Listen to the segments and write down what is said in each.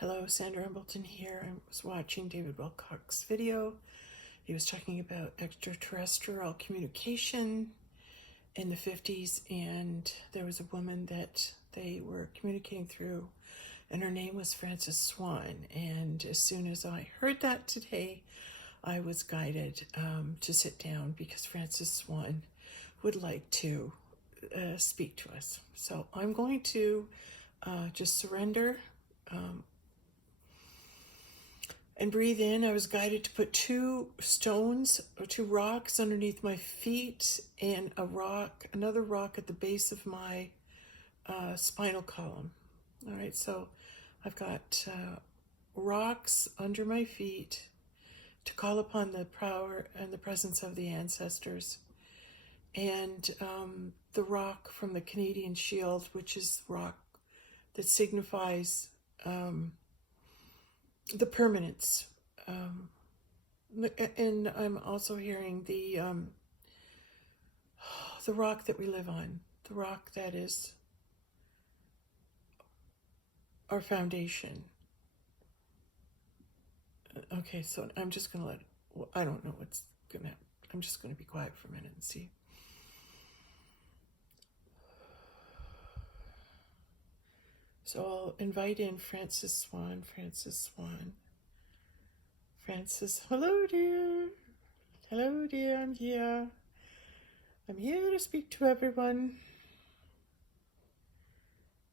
Hello, Sandra Embleton here. I was watching David Wilcock's video. He was talking about extraterrestrial communication in the 50s, and there was a woman that they were communicating through, and her name was Frances Swan. And as soon as I heard that today, I was guided to sit down because Frances Swan would like to speak to us. So I'm going to just surrender and breathe in. I was guided to put two stones or two rocks underneath my feet and another rock at the base of my spinal column. All right, so I've got rocks under my feet to call upon the power and the presence of the ancestors. And the rock from the Canadian Shield, which is the rock that signifies the permanence. And I'm also hearing the rock that we live on, the rock that is our foundation. Okay, so I'm just going to I don't know what's going to happen. I'm just going to be quiet for a minute and see. So I'll invite in Frances Swan. Frances, hello dear. Hello dear, I'm here. I'm here to speak to everyone.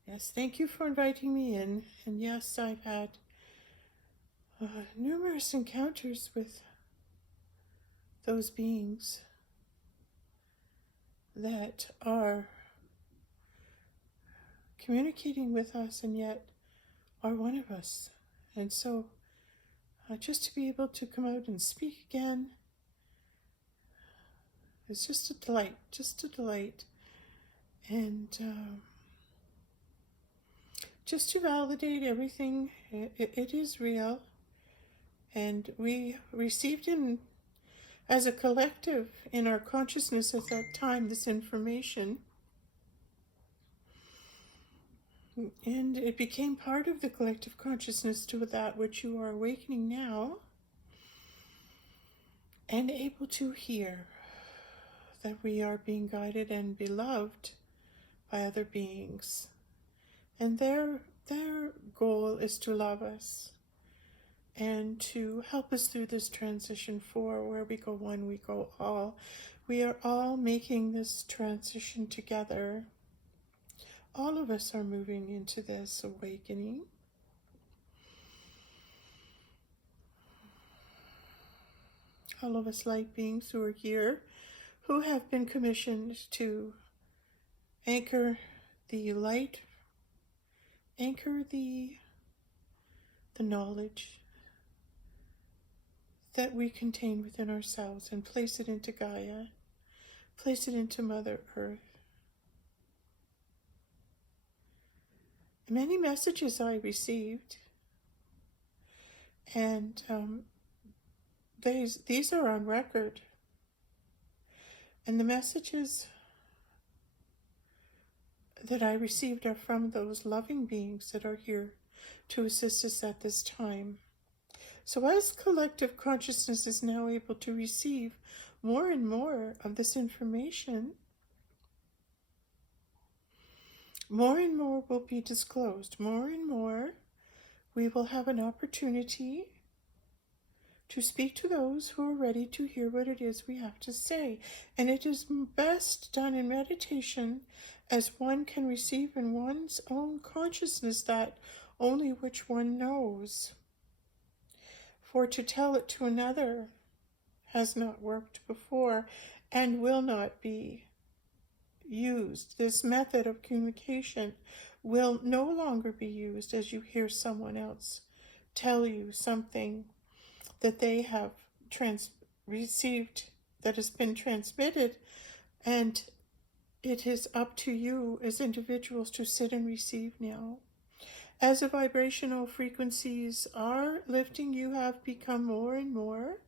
Yes, thank you for inviting me in. And yes, I've had numerous encounters with those beings that are communicating with us and yet are one of us. And so just to be able to come out and speak again is just a delight, and just to validate everything. It is real, and we received in as a collective in our consciousness at that time this information. And it became part of the collective consciousness to that which you are awakening now and able to hear that we are being guided and beloved by other beings. And their goal is to love us and to help us through this transition for where we go one, we go all. We are all making this transition together. All of us are moving into this awakening. All of us light beings who are here, who have been commissioned to anchor the light, anchor the knowledge that we contain within ourselves and place it into Gaia, place it into Mother Earth. Many messages I received, and these are on record. And the messages that I received are from those loving beings that are here to assist us at this time. So as collective consciousness is now able to receive more and more of this information, more and more will be disclosed. More and more we will have an opportunity to speak to those who are ready to hear what it is we have to say. And it is best done in meditation, as one can receive in one's own consciousness that only which one knows. For to tell it to another has not worked before and will not be used. This method of communication will no longer be used as you hear someone else tell you something that they have received, that has been transmitted, and it is up to you as individuals to sit and receive now. As the vibrational frequencies are lifting, you have become more and more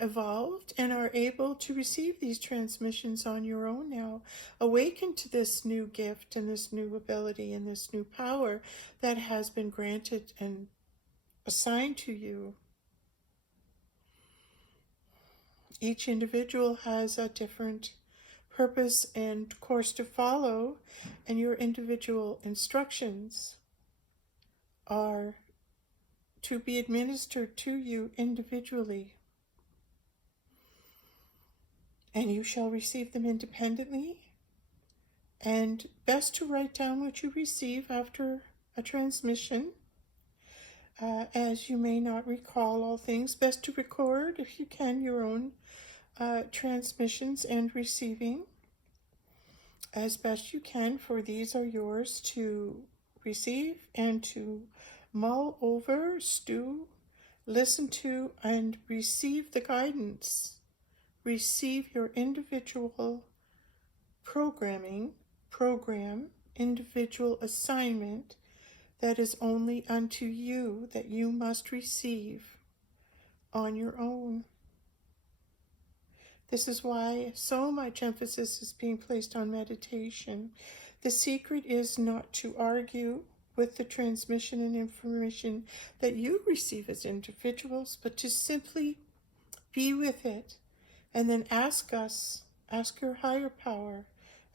evolved and are able to receive these transmissions on your own now. Awaken to this new gift and this new ability and this new power that has been granted and assigned to you. Each individual has a different purpose and course to follow, and your individual instructions are to be administered to you individually. And you shall receive them independently. And best to write down what you receive after a transmission. As you may not recall all things, best to record, if you can, your own transmissions and receiving as best you can, for these are yours to receive and to mull over, stew, listen to, and receive the guidance. Receive your individual program, individual assignment that is only unto you, that you must receive on your own. This is why so much emphasis is being placed on meditation. The secret is not to argue with the transmission and information that you receive as individuals, but to simply be with it. And then ask your higher power,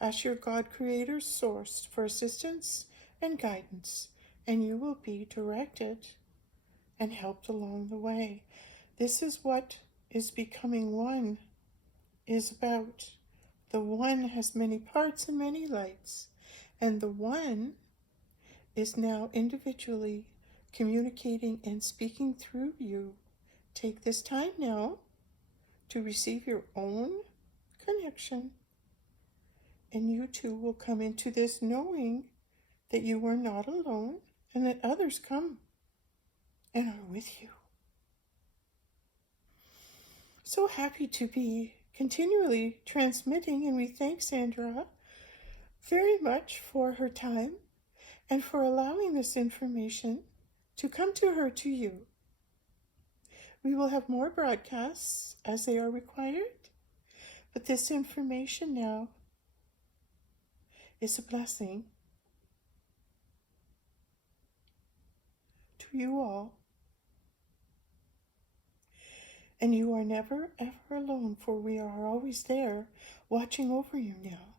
ask your God Creator Source for assistance and guidance, and you will be directed and helped along the way. This is what is becoming one is about. The one has many parts and many lights, and the one is now individually communicating and speaking through you. Take this time now to receive your own connection, and you too will come into this knowing that you are not alone and that others come and are with you. So happy to be continually transmitting, and we thank Sandra very much for her time and for allowing this information to come to her, to you. We will have more broadcasts as they are required, but this information now is a blessing to you all. And you are never, ever alone, for we are always there watching over you now.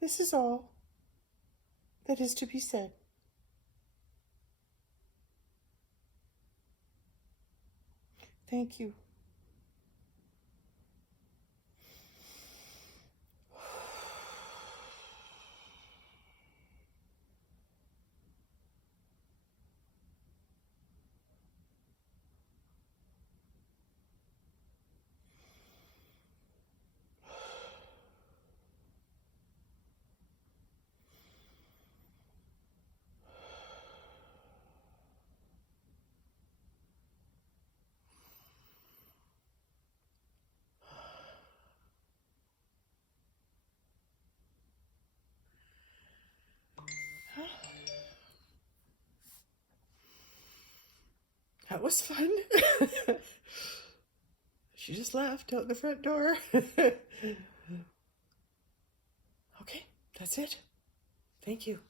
This is all that is to be said. Thank you. That was fun. She just left out the front door. Okay, that's it. Thank you.